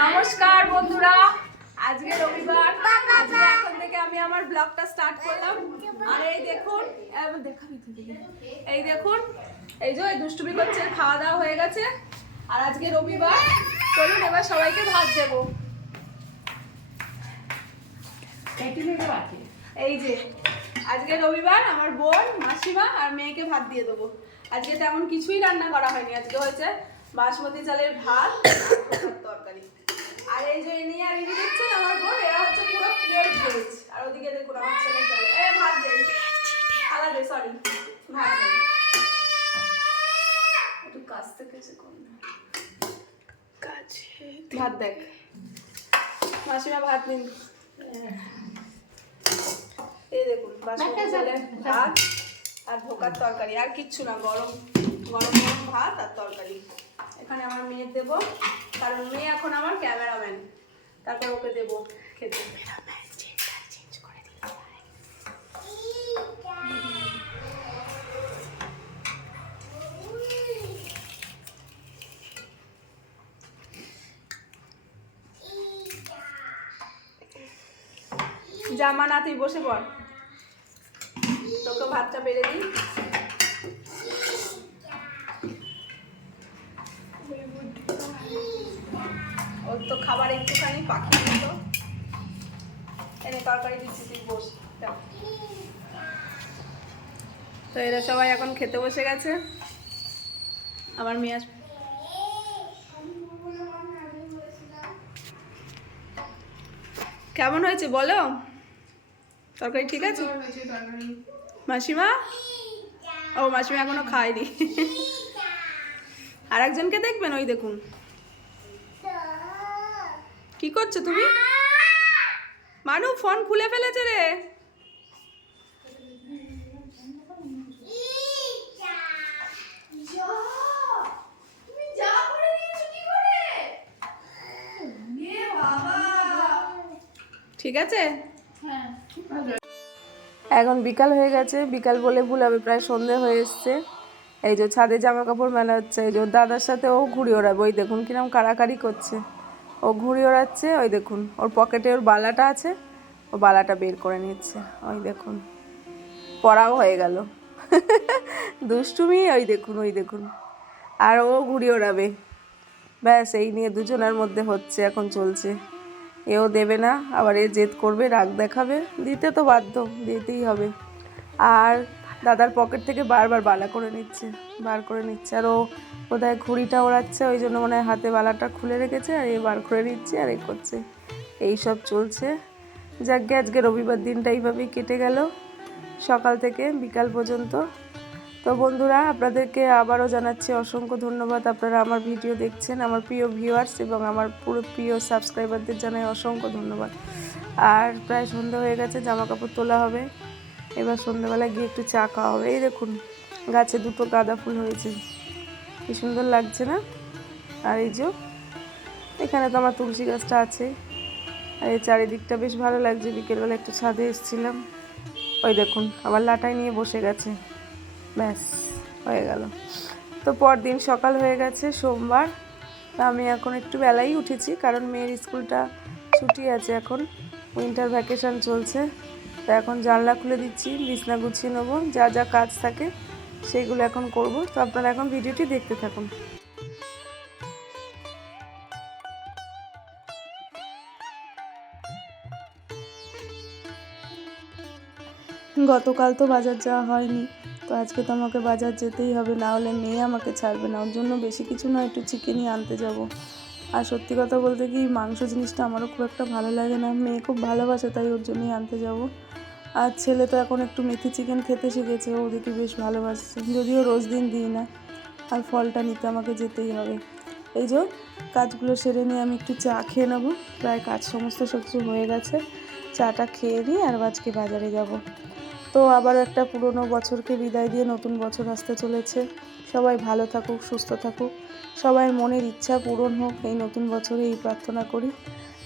নমস্কার বন্ধুরা, আজকে রবিবার। আজকে এখন থেকে আমি আমার ব্লগটা স্টার্ট করলাম। আর এই দেখুন, এই যে দুষ্টুমি করছে। খাওয়া দাওয়া হয়ে গেছে আর আজকে রবিবার। চলুন এবার সবাইকে ভাত দেবো। এই যে আজকে রবিবার, আমার বোন, মাসিমা আর মেয়েকে ভাত দিয়ে দেবো। আজকে তেমন কিছুই রান্না করা হয়নি। আজকে হয়েছে বাসমতি চালের ভাত আর তরকারি। আর এই যে নিয়ে আর ইনি দেখছেন আমার বোন, এরা হচ্ছে পুরো পিওর ভেজ। আর ওদিকে দেখুন আমার ছেলে চলে ভাত দেন, আলাদা সরি ভাত দেন একটু কাছ থেকে ভাত দেখ মাসিমা, ভাত নিন। এই দেখুন বাসমতি চালের ভাত আর ধোকার তরকারি, আর কিচ্ছু না। গরম গরম গরম ভাত আর তরকারি। এখানে আমার মেয়ে দেবো, কারণ মেয়ে এখন আমার ক্যামেরাম্যান। তারপর ওকে দেবো খেতে। জামা না, তুই বসে পড়, তোকে ভাতটা বেড়ে দিই। ওর তো খাবার একটুখানি পাখি মতো। এনে তরকারি দিচ্ছি, তুই বস। তো এরা সবাই এখন খেতে বসে গেছে। আমার মেয়ে আসবে। কেমন হয়েছে বলো? তরকারি ঠিক আছে? মাসিমা, ও মাসিমা এখনো খায়নি। আর একজনকে দেখবেন, ওই দেখুন কি করছো তুমি? মানু ফোন খুলে ফেলেছে রে। ঠিক আছে। এখন বিকাল হয়ে গেছে। বিকাল বলে ভুল হবে, প্রায় সন্ধে হয়ে এসছে। এই যে ছাদে জামা কাপড় মেলা হচ্ছে। এই যে দাদার সাথে ও ঘুড়ি ওড়াবে। ওই দেখুন কিরম কাড়াকাড়ি করছে। ও ঘুড়ি ওড়াচ্ছে। ওই দেখুন ওর পকেটে ওর বালাটা আছে, ও বালাটা বের করে নিচ্ছে। ওই দেখুন পড়াও হয়ে গেল। দুষ্টুমি। ওই দেখুন, ওই দেখুন। আর ও ঘুড়ি ওড়াবে। ব্যাস এই নিয়ে দুজনের মধ্যে হচ্ছে, এখন চলছে। এও দেবে না, আবার এ জেদ করবে, রাগ দেখাবে। দিতে তো বাধ্য, দিতেই হবে। আর দাদার পকেট থেকে বারবার বালা করে নিচ্ছে, বার করে নিচ্ছে। আর ও কোথায় ঘুড়িটা ওড়াচ্ছে, ওই জন্য মনে হয় হাতে বালাটা খুলে রেখেছে, আর এ বার করে নিচ্ছে আর এই করছে। এই সব চলছে। যাকে আজকে রবিবার দিনটা এইভাবেই কেটে গেল, সকাল থেকে বিকাল পর্যন্ত। তো বন্ধুরা, আপনাদেরকে আবারও জানাচ্ছি অসংখ্য ধন্যবাদ। আপনারা আমার ভিডিও দেখছেন, আমার প্রিয় ভিউয়ার্স এবং আমার পুরো প্রিয় সাবস্ক্রাইবারদের জানাই অসংখ্য ধন্যবাদ। আর প্রায় সন্ধ্যা হয়ে গেছে, জামা কাপড় তোলা হবে। এবার সন্ধ্যাবেলা গিয়ে একটু চা খাওয়া হবে। এই দেখুন গাছে দুটো গাঁদা ফুল হয়েছে, কি সুন্দর লাগছে না? আর এই যে এখানে তো আমার তুলসী গাছটা আছে। আর এই চারিদিকটা বেশ ভালো লাগছে। বিকেলবেলা একটু ছাদে এসেছিলাম। ওই দেখুন আবার লাটাই নিয়ে বসে গেছে। ব্যাস হয়ে গেল। তো পরদিন সকাল হয়ে গেছে, সোমবার। তা আমি এখন একটু বেলাই উঠেছি, কারণ মেয়ের স্কুলটা ছুটি আছে, এখন উইন্টার ভ্যাকেশন চলছে। তা এখন জানলা খুলে দিচ্ছি, বিছনা গুছিয়ে নেবো, যা যা কাজ থাকে সেগুলো এখন করব। তো আপনারা এখন ভিডিওটি দেখতে থাকুন। গতকাল তো বাজার যাওয়া হয়নি, তো আজকে তো আমাকে বাজার যেতেই হবে, না হলে মেয়ে আমাকে ছাড়বে না। ওর জন্য বেশি কিছু নয়, একটু চিকেনই আনতে যাব। আর সত্যি কথা বলতে কি, মাংস জিনিসটা আমারও খুব একটা ভালো লাগে না। মেয়ে খুব ভালোবাসে, তাই ওর জন্যই আনতে যাব। আর ছেলে তো এখন একটু মেথি চিকেন খেতে শিখেছে, ওদিকে বেশ ভালোবাসছে, যদিও রোজ দিন দিই না। আর ফলটা নিতে আমাকে যেতেই হবে। এই যে কাজগুলো সেরে নিয়ে আমি একটু চা খেয়ে নেবো। প্রায় কাজ সমস্ত কিছু হয়ে গেছে। চাটা খেয়ে নিয়ে আর আজকে বাজারে যাব। তো আবার একটা পুরনো বছরকে বিদায় দিয়ে নতুন বছর আসতে চলেছে। সবাই ভালো থাকুক, সুস্থ থাকুক, সবার মনের ইচ্ছা পূরণ হোক এই নতুন বছরে, এই প্রার্থনা করি।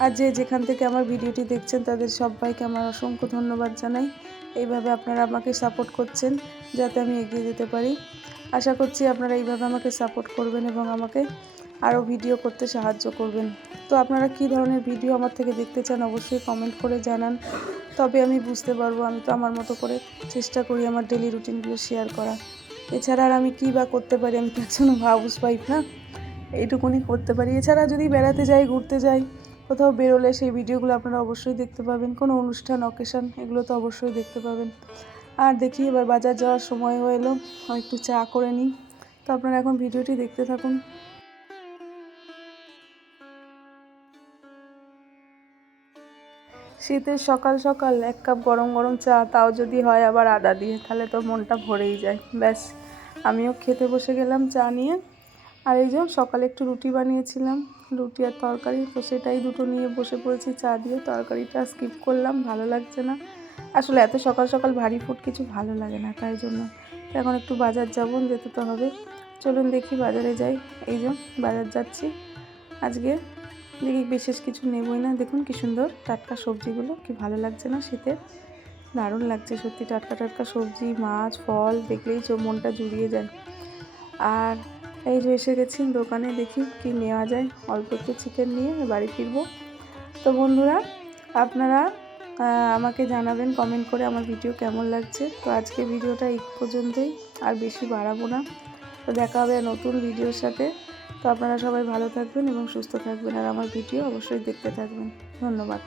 আর যে যেখান থেকে আমার ভিডিওটি দেখছেন তাদের সবাইকে আমার অসংখ্য ধন্যবাদ জানাই। এইভাবে আপনারা আমাকে সাপোর্ট করছেন যাতে আমি এগিয়ে যেতে পারি। আশা করছি আপনারা এইভাবে আমাকে সাপোর্ট করবেন এবং আমাকে আরও ভিডিও করতে সাহায্য করবেন। তো আপনারা কী ধরনের ভিডিও আমার থেকে দেখতে চান অবশ্যই কমেন্ট করে জানান, তবে আমি বুঝতে পারবো। আমি তো আমার মতো করে চেষ্টা করি আমার ডেলি রুটিনগুলো শেয়ার করা। এছাড়া আর আমি কী বা করতে পারি, আমি তো একজন হাউস ওয়াইফ না, এইটুকুনি করতে পারি। এছাড়া যদি বেড়াতে যাই, ঘুরতে যাই, কোথাও বেরোলে সেই ভিডিওগুলো আপনারা অবশ্যই দেখতে পাবেন। কোনো অনুষ্ঠান অকেশন এগুলো তো অবশ্যই দেখতে পাবেন। আর দেখি এবার বাজার যাওয়ার সময় হয়ে এলো, একটু চা করে নিই। তো আপনারা এখন ভিডিওটি দেখতে থাকুন। শীতের সকাল সকাল 1 কাপ গরম গরম চা, তাও যদি হয় আবার আদা দিয়ে, তাহলে তো মনটা ভরেই যায়। ব্যাস, আমিও খেতে বসে গেলাম চা নিয়ে। আর এই যে সকালে একটু রুটি বানিয়েছিলাম, রুটি আর তরকারি, তো সেটাই দুটো নিয়ে বসে পড়েছি চা দিয়ে। তরকারিটা স্কিপ করলাম, ভালো লাগছে না আসলে, এত সকাল সকাল ভারী ফুড কিছু ভালো লাগে না, তাই জন্য। এখন একটু বাজার যাবো, যেতে তো হবে। চলুন দেখি বাজারে যাই। এই যে বাজার যাচ্ছি আজকে, দেখি বিশেষ কিছু নেবই না। দেখুন কি সুন্দর টাটকা সবজিগুলো, কি ভালো লাগছে না শীতের, দারুণ লাগছে সত্যি। টাটকা টাটকা সবজি, মাছ, ফল দেখলেই মনটা জুড়িয়ে যায়। আর এই যে এসে গেছি দোকানে, দেখি কি নেওয়া যায়। অল্প একটু চিকেন নিয়ে বাড়ি ফিরবো। তো বন্ধুরা, আপনারা আমাকে জানাবেন কমেন্ট করে আমার ভিডিও কেমন লাগছে। তো আজকে ভিডিওটা এই পর্যন্তই, আর বেশি বাড়াবো না। তো দেখা হবে নতুন ভিডিওর সাথে। তো আপনারা সবাই ভালো থাকবেন এবং সুস্থ থাকবেন, আর আমার ভিডিও অবশ্যই দেখতে থাকবেন। ধন্যবাদ।